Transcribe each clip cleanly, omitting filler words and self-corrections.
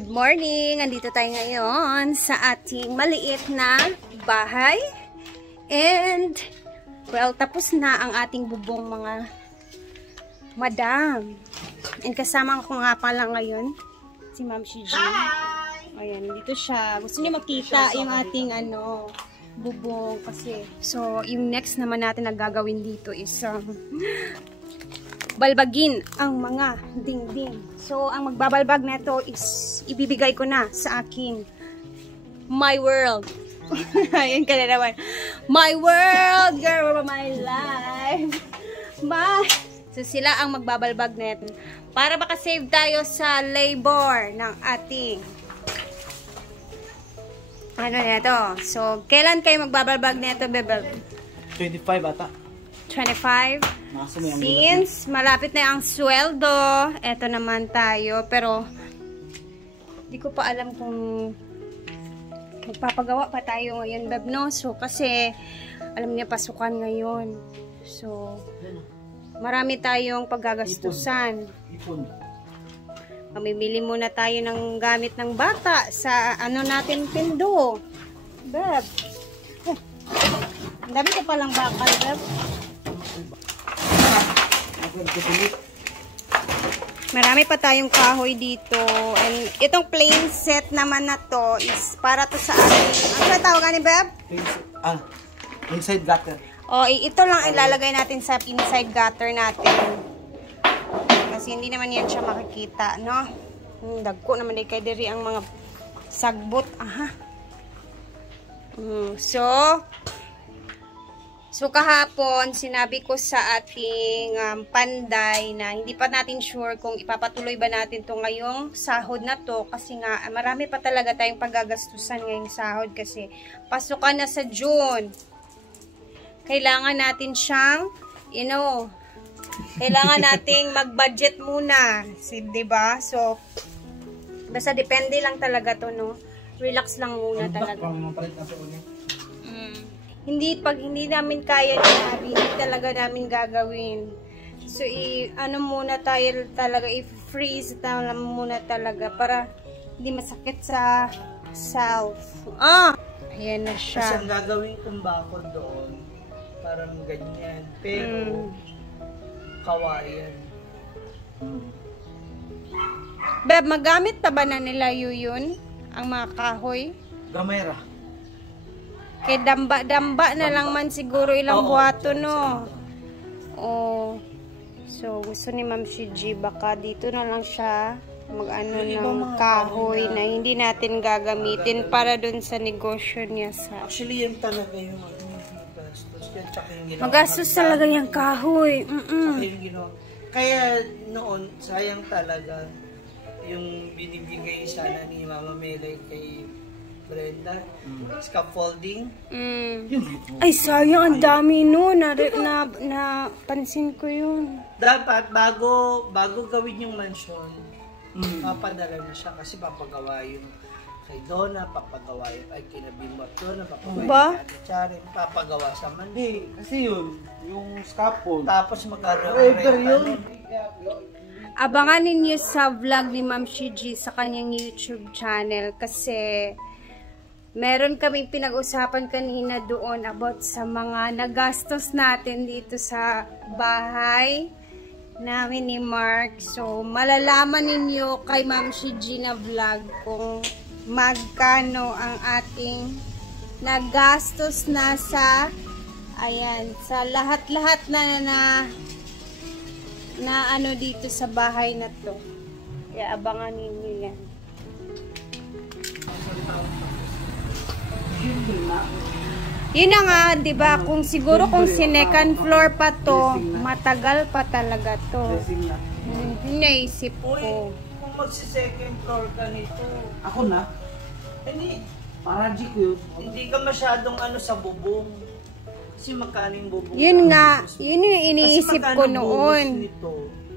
Good morning! Andito tayo ngayon sa ating maliit na bahay. And, well, tapos na ang ating bubong mga madam. And kasama ko nga pala ngayon, si Ma'am Shiji. Hi! Ayan, dito siya. Gusto niya makita yung ating bubong kasi. So, yung next naman natin na gagawin dito is balbagin ang mga dingding. So, ang magbabalbag na ito is ibibigay ko na sa aking My World. Ayan ka na naman. My World, girl of my life. So, sila ang magbabalbag na ito. Para makasave tayo sa labor ng ating ano na ito. So, kailan kayo magbabalbag na ito, bebe? 25 ata. 25? Since malapit na ang sweldo, eto naman tayo. Pero, di ko pa alam kung magpapagawa pa tayo ngayon, beb, no? So, kasi, alam niya, pasukan ngayon. So, marami tayong paggagastusan. Mamimili muna tayo ng gamit ng bata sa ano natin pindo. Beb. Ang dami ko palang bakal, beb. Marami pa tayong kahoy dito. And itong plain set naman na to is para to sa ating, ano na tawagan ni Beb? Inside gutter. O, ito lang ilalagay natin sa inside gutter natin. Kasi hindi naman yan siya makikita, no? Dagko naman di kay diri ang mga sagbot. Aha. So, kahapon, sinabi ko sa ating panday na hindi pa natin sure kung ipapatuloy ba natin to ngayong sahod na to. Kasi nga, marami pa talaga tayong paggagastusan ngayong sahod kasi pasukan na sa June. Kailangan natin siyang, kailangan nating mag-budget muna. Diba? So, basta depende lang talaga to, no? Relax lang muna talaga. Pag hindi namin kaya ni hindi talaga namin gagawin. So, muna tayo talaga, i-freeze muna talaga para hindi masakit sa self. Ayan na siya. Kasi ang gagawin kong bakod doon, parang ganyan. Pero, kawayan. Beb, magamit pa ba na nila yun? Ang mga kahoy? Gamera. Kay damba na lang man siguro ilang buwato, no? So, gusto ni Ma'am Shiji, baka dito na lang siya mag-ano ng kahoy na hindi natin gagamitin para dun sa negosyo niya sa... Actually, yan talaga yung magastos. Magastos talaga yung kahoy. Kaya noon, sayang talaga yung binibigay sana ni Mama Melay kay Brenda, scaffolding. Ay, sayang, ang dami no. Napansin ko yun. Dapat, bago gawin yung mansion, papadala na siya kasi papagawa yun kay Donna, papagawa yun ay kinabimot Donna, papagawa yun kay Charin, papagawa sa Mandi. Kasi yun, yung scaffold. Tapos magkaroon yun. Abangan ninyo sa vlog ni Ma'am Shiji sa kanyang YouTube channel kasi meron kaming pinag-usapan kanina doon about sa mga nagastos natin dito sa bahay namin ni Mark. So, malalaman ninyo kay Ma'am Shiji na vlog kung magkano ang ating nagastos na sa sa lahat-lahat na ano dito sa bahay na to. Kaya abangan ninyo yan. Yun na nga, di ba? Kung siguro kung second floor pa to, matagal pa talaga to. Naisip ko. Kung magsi-second floor ka nito, Ako na? Para G ko yun. hindi ka masyadong sa bubong. Kasi magkano yung bubong? Yun nga, yun yung iniisip ko noon.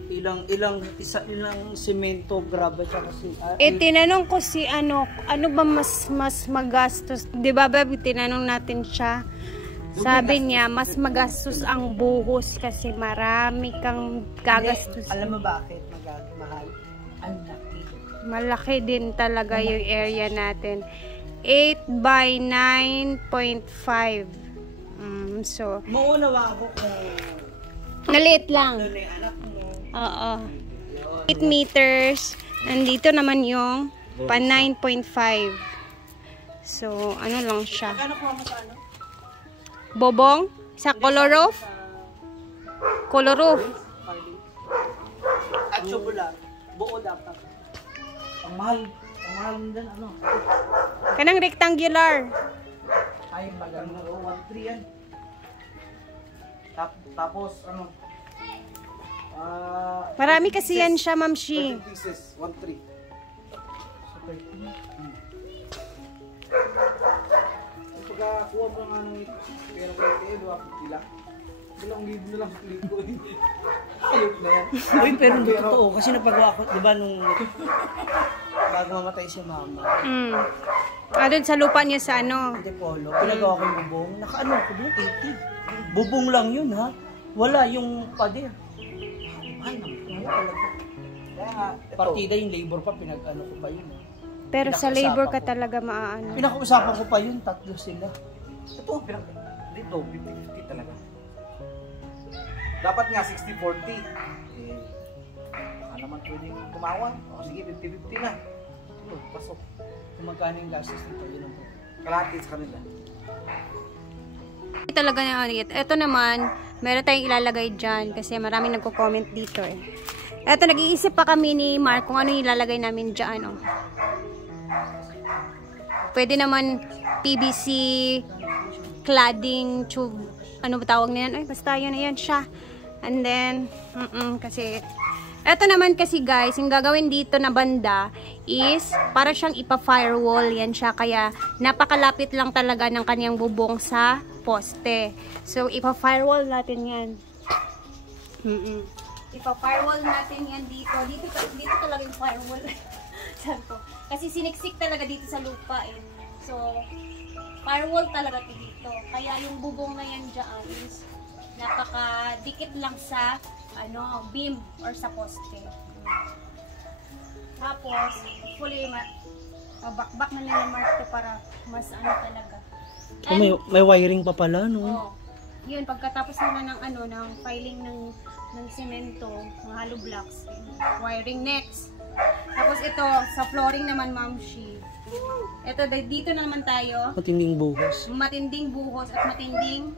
Ilang semento, graba siya kasi. Tinanong ko si ano ba mas magastos? 'Di ba, babe, tinanong natin siya. Sabi niya, mas magastos ang buhos kasi marami kang gagastos. Alam mo bakit mahal? Ang laki. Malaki din talaga yung area natin. 8 by 9.5. So, Maunawa ako kung maliit lang. ano na yung anak mo. Oo. 8 meters. Nandito naman yung pa 9.5. So, ano lang siya. Ano ko mo sa ano? Bobong? Sa color roof? Color roof. At chocolate. Buo dapat. Ang mahal din ano. Kanang rectangular. Ay, maganda. 1.3 yan. Tapos, ano? Marami kasi yan siya, Ma'am Shi. 13 pieces. 1.3. So, 13. Pagkakuha mo nga ng pera kayo, 250 lang. 2,000 na lang sa clip ko. Ayok na yan. Uy, pero hindi totoo. Kasi napagawa ko, di ba, nung bago mamatay si mama. Doon sa lupa niya sa ano. Antipolo, pinagawa ko yung bubong. Nakaano ko doon, 80. Bubong lang yun, ha? Wala yung pader. Ay, naman talaga. Kaya, Partida yung labor pa, pinag-ano ko pa yun. Pero sa labor ka ko. talaga maaano. Pinakausapan ko pa yun, 3 sila. ito, dito, 50-50 talaga. Dapat nga 60-40. Baka naman pwedeng tumawa. O sige, 50-50 na. Ito, pasok. Kung magkano yung gastos nito, yun ang po. Kalahati sa kanila. Talaga na ano. Ito naman, meron tayong ilalagay dyan kasi marami nagko-comment dito eh. Ito, nag-iisip pa kami ni Mark kung ano yung ilalagay namin dyan. Oh. Pwede naman PVC cladding tube. Ano ba tawag na yan? Ay, basta yun na yan siya. And then, kasi eto naman kasi guys, yung gagawin dito na banda is para siyang ipa-firewall yan siya. Kaya napakalapit lang talaga ng kanyang bubong sa poste. So, ipa-firewall natin yan. Ipa-firewall natin yan dito. Dito talaga yung firewall. Kasi siniksik talaga dito sa lupa eh. So, firewall talaga dito. Kaya yung bubong na yan dyan is napaka-dikit lang sa beam or sa poste. Tapos, fully bakbak na nila mark to para mas talaga. And, may wiring pa pala, no? Yun, pagkatapos naman ng filing ng semento, ng hollow blocks, wiring next. Tapos ito, sa flooring naman, Ma'am Shi. Ito, dito na naman tayo. Matinding buhos. Matinding buhos at matinding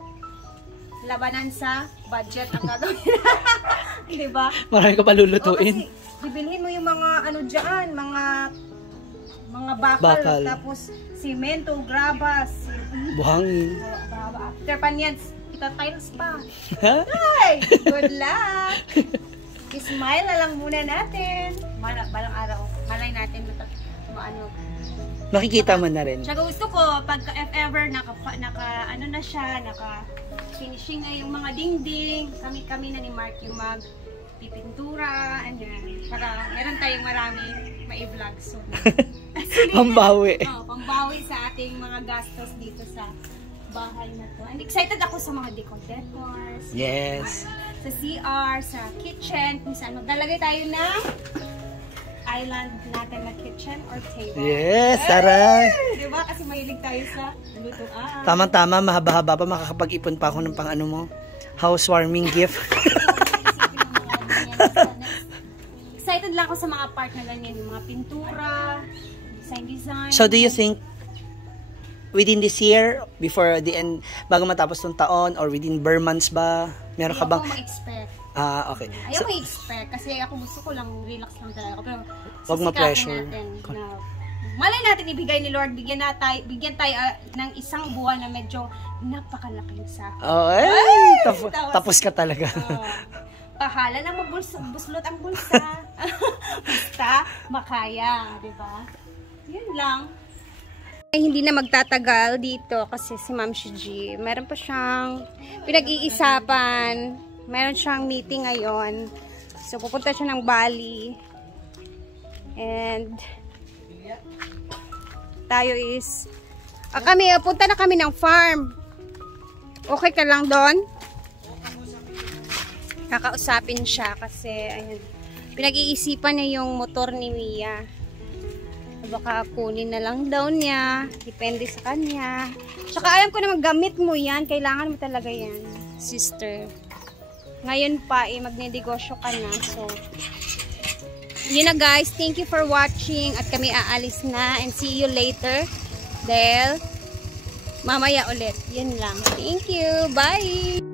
labanan sa budget ang gagawin. Diba? Marami ka palulutuin. Kasi, bibilhin mo yung mga dyan, mga bakal. Tapos, simento, grabas, Buhangin. after pan yan, tiles pa. Hey! Good luck! Smile na lang muna natin. Balang araw, malay natin Makikita mo na rin. Tsaka gusto ko, pagka if ever finishing na yung mga dingding, kami na ni Mark yung pipintura, para meron tayong marami ma-vlog soon. Pambawi. Pambawi sa ating mga gastos dito sa bahay na to. And excited ako sa mga decors. Yes. Sa CR, sa kitchen, kung saan maglalagay tayo ng island natin na kitchen or table. Yes, taray! Diba? Kasi mahilig tayo sa lutuan. Tama-tama, mahaba-haba pa, makakapag-ipon pa ako ng pang mo, housewarming gift. Excited lang ako sa mga part na ganyan, yung mga pintura, design. So do you think within this year, before the end, bago matapos ng taon, or within bare months ba, meron ka bang... Ayaw ko ma-expect. Okay. Ayaw ko i-expect kasi ako gusto ko lang relax lang talaga. Pero wag ma-pressure. Malay natin ibigay ni Lord, bigyan tayo ng isang buwan na medyo napakalaking sa. Tapos ka talaga. Pahala na buslot ang bulsa. Basta makaya, di ba? Yun lang. Ay, hindi na magtatagal dito kasi si Ma'am Shi, meron pa siyang pinag-iisapan. Meron siyang meeting ngayon. So, pupunta siya ng Bali. And, tayo is, punta na kami ng farm. Okay ka lang doon? Kakausapin siya kasi, ayun, pinag-iisipan niya yung motor ni Mia. Baka kunin na lang daw niya. Depende sa kanya. Tsaka alam ko na maggamit mo yan. Kailangan mo talaga yan, sister. Ngayon pa, magnenegosyo ka na. So, yun na guys. Thank you for watching. At kami aalis na. And see you later. Dahil, mamaya ulit. Yun lang. Thank you. Bye!